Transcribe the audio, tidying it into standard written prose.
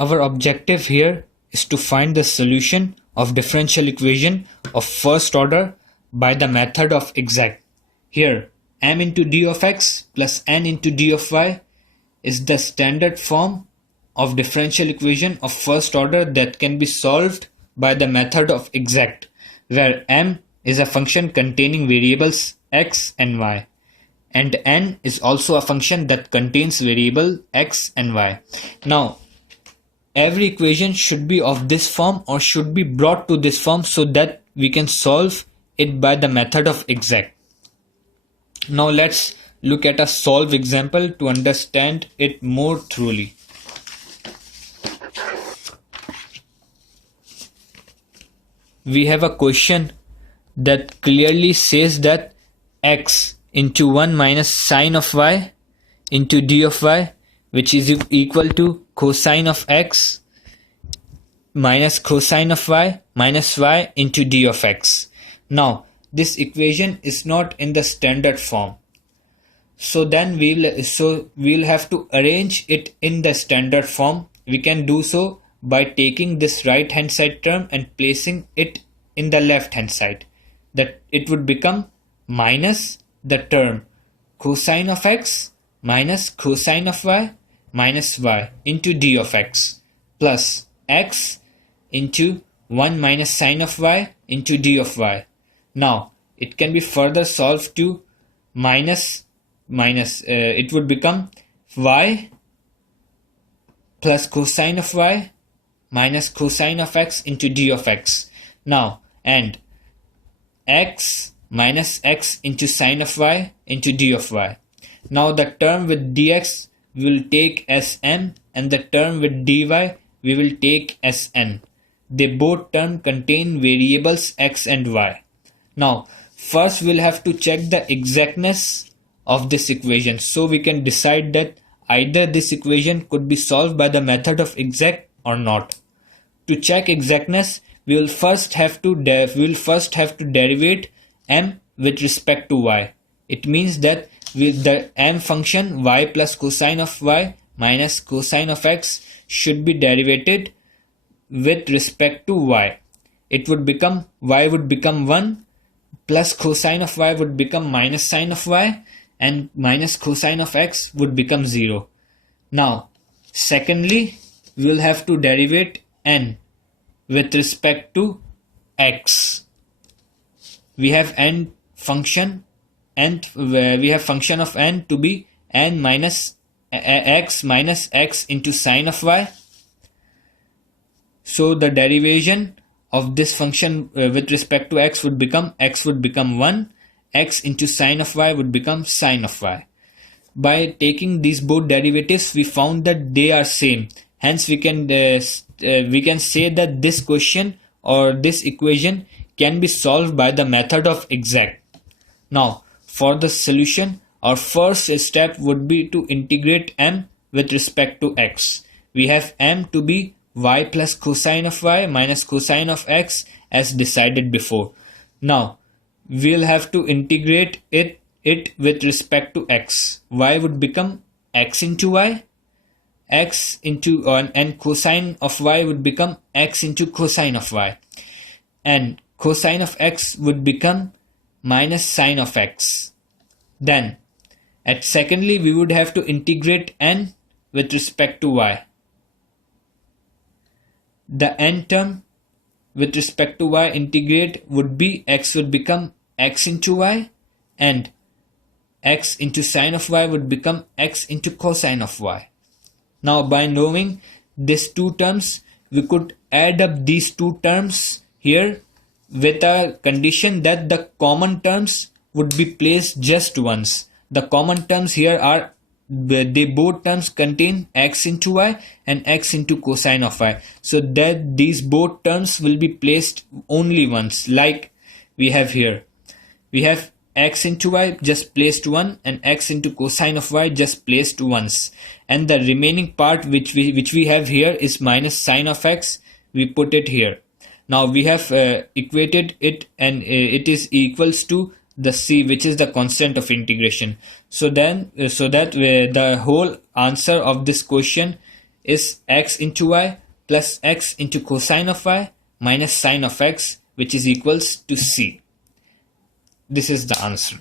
Our objective here is to find the solution of differential equation of first order by the method of exact. Here, m into d of x plus n into d of y is the standard form of differential equation of first order that can be solved by the method of exact, where m is a function containing variables x and y, and n is also a function that contains variable x and y. Now, every equation should be of this form or should be brought to this form so that we can solve it by the method of exact. Now let's look at a solve example to understand it more thoroughly. We have a question that clearly says that x into 1 minus sine of y into d of y, which is equal to cosine of x minus cosine of y minus y into d of x. Now, this equation is not in the standard form. So then we'll have to arrange it in the standard form. We can do so by taking this right hand side term and placing it in the left hand side. That it would become minus the term cosine of x minus cosine of y minus y into d of x plus x into 1 minus sine of y into d of y. Now, it can be further solved to it would become y plus cosine of y minus cosine of x into d of x. Now, and x minus x into sine of y into d of y. Now the term with dx we will take as m, and the term with dy we will take as n. They both terms contain variables x and y. Now, first we'll have to check the exactness of this equation, so we can decide that either this equation could be solved by the method of exact or not. To check exactness, we will first have to derivate m with respect to y. It means that with the m function y plus cosine of y minus cosine of x should be derivated with respect to y. It would become y would become 1 plus cosine of y would become minus sine of y, and minus cosine of x would become 0. Now, secondly, we will have to derivate n with respect to x. We have n function, and we have function of n to be n minus x into sine of y. So the derivation of this function with respect to x would become 1, x into sine of y would become sine of y. By taking these both derivatives, we found that they are same. Hence, we can say that this question or this equation can be solved by the method of exact. Now, for the solution, our first step would be to integrate m with respect to x. We have m to be y plus cosine of y minus cosine of x as decided before. Now, we'll have to integrate it with respect to x. Y would become x into y, x into and cosine of y would become x into cosine of y, and cosine of x would become minus sine of x. Then, secondly, we would have to integrate n with respect to y. The n term with respect to y integrate would be x would become x into y, and x into sine of y would become x into cosine of y. Now, by knowing these two terms, we could add up these two terms here with a condition that the common terms would be placed just once. The common terms here are, they both terms contain x into y and x into cosine of y. So that these both terms will be placed only once, like we have here. We have x into y just placed 1 and x into cosine of y just placed once, and the remaining part which we have here is minus sine of x. We put it here. Now we have equated it, and it is equals to the c, which is the constant of integration. So that the whole answer of this question is x into y plus x into cosine of y minus sine of x, which is equals to c. This is the answer.